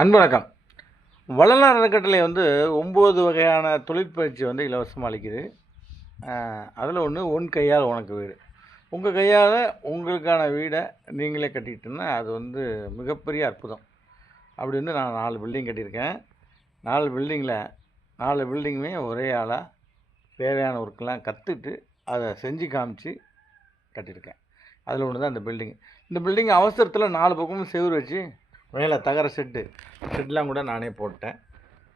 அன்பு வணக்கம். வள்ளலார் அறக்கட்டளை 9 வகையான தொழிற்பயிற்சி இலவசமாக அளிக்குது. அதில் ஒன்று உன் கையால் உனக்கு வீடு. உங்கள் கையால் உங்களுக்கான வீடை நீங்களே கட்டிக்கிட்டோன்னா அது மிகப்பெரிய அற்புதம். அப்படி நான் 4 பில்டிங் கட்டியிருக்கேன். 4 பில்டிங்குமே ஒரே ஆளாக தேவையான ஒர்க்கெலாம் கற்றுட்டு அதை செஞ்சு காமிச்சு கட்டியிருக்கேன். அதில் ஒன்று தான் இந்த பில்டிங். இந்த பில்டிங் அவசரத்தில் 4 பக்கமும் செவுரு வச்சு மேலே தகர ஷெட்லாம் கூட நானே போட்டேன்.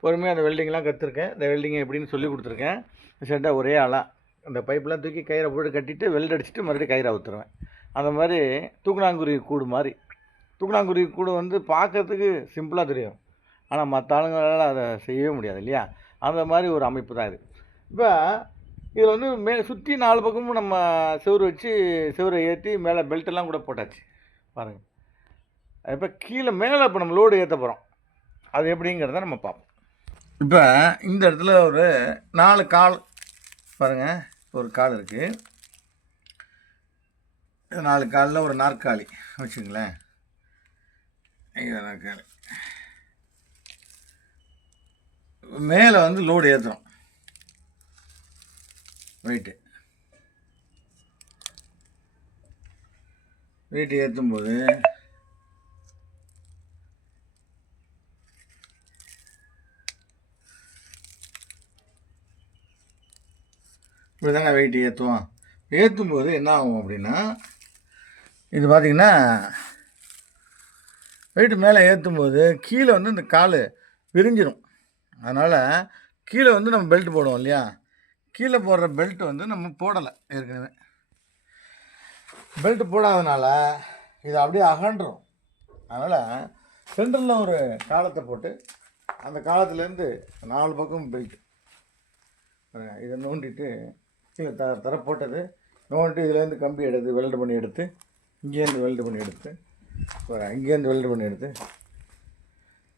பொறுமையாக அந்த வெல்டிங்லாம் கற்றுருக்கேன். இந்த வெல்டிங்கை எப்படின்னு சொல்லி கொடுத்துருக்கேன். ஷெட்டை ஒரே ஆளாக அந்த பைப்பெலாம் தூக்கி கயிறை போட்டு கட்டிட்டு வெல்ட் அடிச்சுட்டு மறுபடியும் கயிறை ஊற்றுருவேன். அந்த மாதிரி தூக்குனாங்குருவி கூடு மாதிரி. தூக்குனாங்குருவி கூடு பார்க்கறதுக்கு சிம்பிளாக தெரியும், ஆனால் மற்ற ஆளுங்களால் அதை செய்யவே முடியாது இல்லையா? அந்த மாதிரி ஒரு அமைப்பு தான் இது. இப்போ இதில் சுற்றி 4 பக்கமும் நம்ம செவுரு வச்சு செவுரை ஏற்றி மேலே பெல்ட்டெல்லாம் கூட போட்டாச்சு பாருங்கள். இப்போ கீழே மேலே இப்போ நம்ம லோடு ஏற்ற போகிறோம். அது எப்படிங்கிறத நம்ம பார்ப்போம். இப்போ இந்த இடத்துல ஒரு 4 கால் பாருங்கள். ஒரு கால் இருக்குது. 4 காலில் ஒரு நாற்காலி வச்சுங்களேன். இங்கே நாற்காலி மேலே லோடு ஏற்றுறோம். வெயிட்டு ஏற்றும்போது இப்படி தாங்க வெயிட்டு ஏற்றுவோம். ஏற்றும்போது என்ன ஆகும் அப்படின்னா, இது பார்த்திங்கன்னா வெயிட்டு மேலே ஏற்றும்போது கீழே இந்த கால் விரிஞ்சிடும். அதனால் கீழே நம்ம பெல்ட் போடுவோம் இல்லையா? கீழே போடுற பெல்ட் நம்ம போடலை. ஏற்கனவே பெல்ட் போடாதனால இது அப்படியே அகன்றும். அதனால் சென்டரில் ஒரு காலத்தை போட்டு அந்த காலத்துலேருந்து 4 பக்கம் பெல்ட் இதை நோண்டிட்டு கீழே தர போட்டது நோண்டிட்டு இதுலேருந்து கம்பி எடுத்து வெல்டு பண்ணி எடுத்து இங்கேருந்து வெல்டு பண்ணி எடுத்து இங்கேருந்து வெல்டு பண்ணி எடுத்து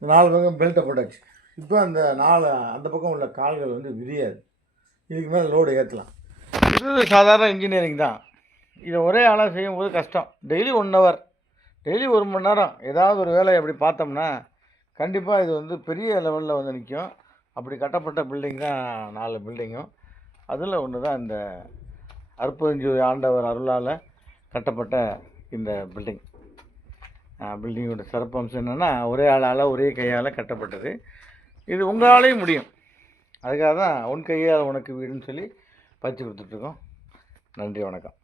4 பக்கம் பெல்ட்டை போட்டாச்சு. இப்போ அந்த பக்கம் உள்ள கால்கள் விரியாது. இதுக்கு மேலே லோடு ஏற்றலாம். இது சாதாரண இன்ஜினியரிங் தான். இதை ஒரே ஆளாக செய்யும்போது கஷ்டம். டெய்லி 1 ஹவர், டெய்லி 1 மணி நேரம் ஏதாவது ஒரு வேலையை அப்படி பார்த்தோம்னா கண்டிப்பாக இது பெரிய லெவலில் நிற்கும். அப்படி கட்டப்பட்ட பில்டிங் தான் 4 பில்டிங்கும். அதில் ஒன்று தான் இந்த அற்புதஞ்சு ஆண்டவர் அருளால் கட்டப்பட்ட இந்த பில்டிங்கோட சிறப்பம்சம் என்னென்னா, ஒரே ஆளால் ஒரே கையால் கட்டப்பட்டது. இது உங்களாலேயும் முடியும். அதுக்காக தான் உன் கையால் உனக்கு வீடுன்னு சொல்லி பயிற்சி கொடுத்துட்ருக்கோம். நன்றி, வணக்கம்.